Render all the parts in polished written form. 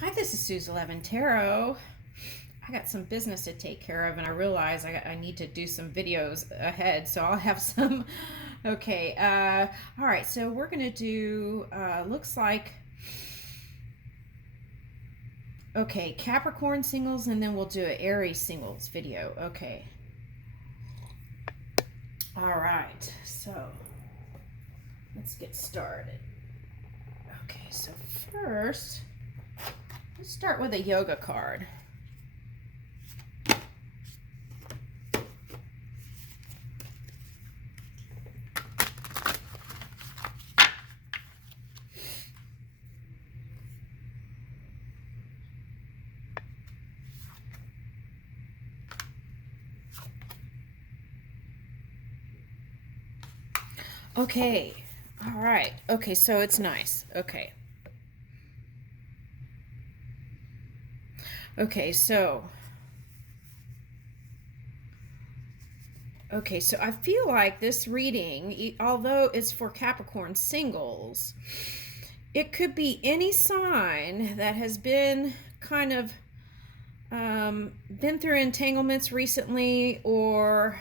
Hi, this is Suze 11 Tarot. I got some business to take care of, and I realize I need to do some videos ahead, so I'll have some. Okay, all right, so we're going to do, looks like, okay, Capricorn singles, and then we'll do an Aries singles video. Okay. All right, so let's get started. Okay, so first, let's start with a yoga card. Okay, all right. Okay, so it's nice. Okay. Okay, so I feel like this reading, although it's for Capricorn singles, it could be any sign that has been kind of been through entanglements recently, or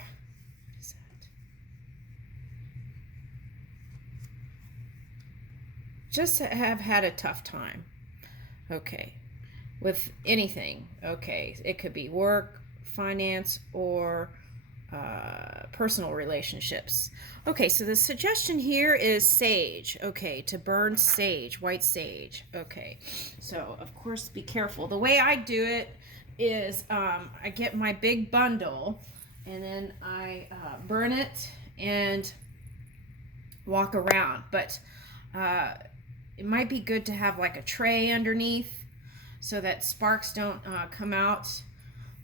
just have had a tough time. Okay, with anything. Okay, it could be work, finance, or personal relationships. Okay, so the suggestion here is sage. Okay, to burn sage, white sage. Okay, so of course be careful. The way I do it is I get my big bundle and then I burn it and walk around. But it might be good to have like a tray underneath so that sparks don't come out,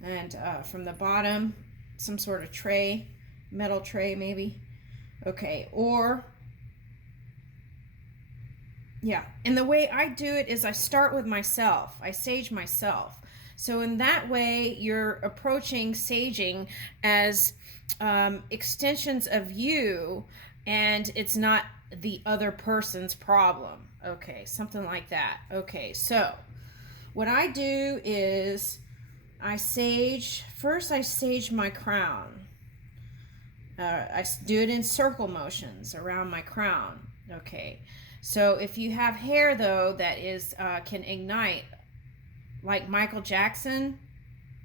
and from the bottom some sort of tray, metal tray maybe. Okay, or yeah, and the way I do it is I start with myself. I sage myself. So in that way you're approaching saging as extensions of you, and it's not the other person's problem. Okay, something like that. Okay, so what I do is I sage my crown. I do it in circle motions around my crown. Okay, so if you have hair though that is can ignite, like Michael Jackson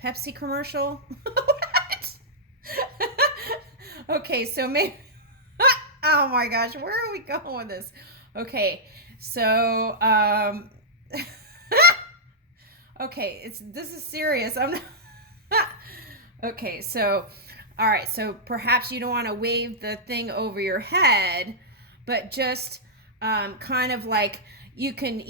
Pepsi commercial. What? Okay, so maybe oh my gosh, where are we going with this? Okay, so okay, this is serious. I'm not okay, so all right, so perhaps you don't want to wave the thing over your head, but just kind of like you can,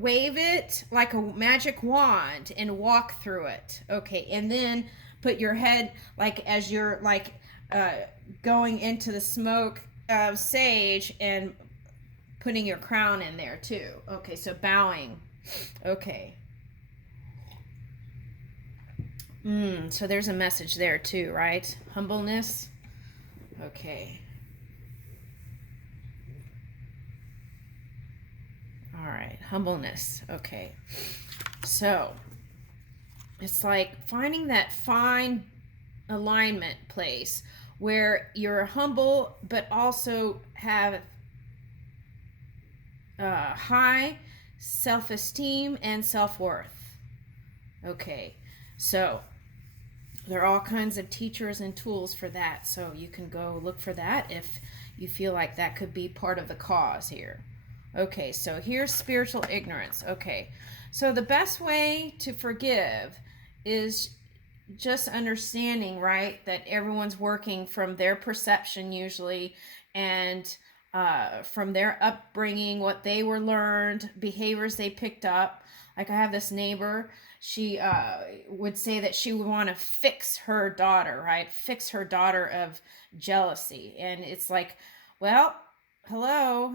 wave it like a magic wand and walk through it. Okay, and then put your head like as you're like going into the smoke of sage and putting your crown in there too. Okay, so bowing. Okay. So there's a message there too, right? Humbleness. Okay. All right, humbleness. Okay. So it's like finding that fine alignment place where you're humble but also have high self-esteem and self-worth. Okay, so there are all kinds of teachers and tools for that, so you can go look for that if you feel like that could be part of the cause here. Okay, so here's spiritual ignorance. Okay, so the best way to forgive is just understanding, right, that everyone's working from their perception usually, and from their upbringing, what they were learned, behaviors they picked up. Like I have this neighbor, she would say that she would want to fix her daughter, right? Fix her daughter of jealousy. And it's like, well, hello,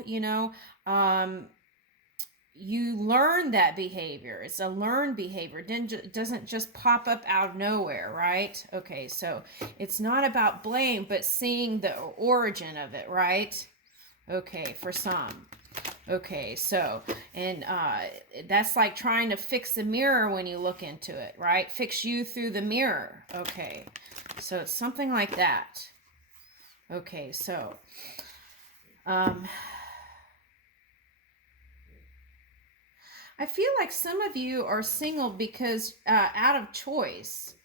you learn that behavior. It's a learned behavior. It doesn't just pop up out of nowhere, right? Okay, so it's not about blame, but seeing the origin of it, right? Okay, for some. Okay, so, and that's like trying to fix the mirror when you look into it, right? Fix you through the mirror. Okay, so it's something like that. Okay, so, I feel like some of you are single because out of choice,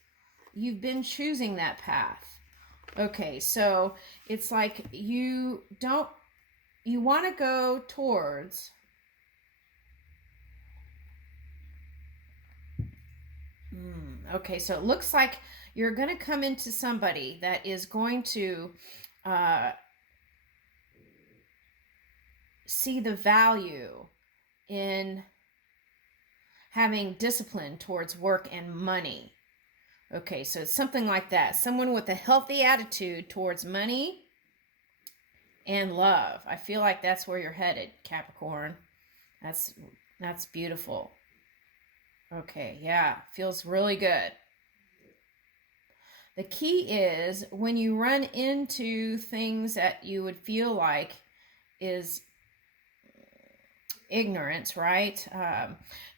you've been choosing that path. Okay, so it's like you want to go towards okay, so it looks like you're going to come into somebody that is going to see the value in having discipline towards work and money. Okay, so it's something like that. Someone with a healthy attitude towards money and love. I feel like that's where you're headed, Capricorn. That's beautiful. Okay, yeah, feels really good. The key is when you run into things that you would feel like is ignorance, right?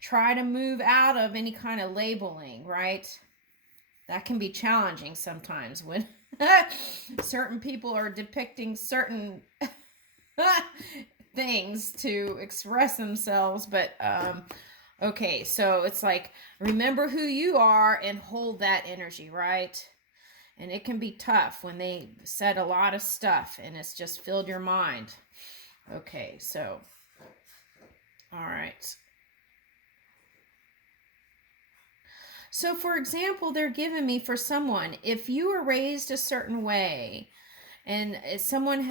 Try to move out of any kind of labeling, right? That can be challenging sometimes when certain people are depicting certain things to express themselves. But okay, so it's like remember who you are and hold that energy, right? And it can be tough when they said a lot of stuff and it's just filled your mind. Okay, so all right. So, for example, they're giving me for someone, if you were raised a certain way and someone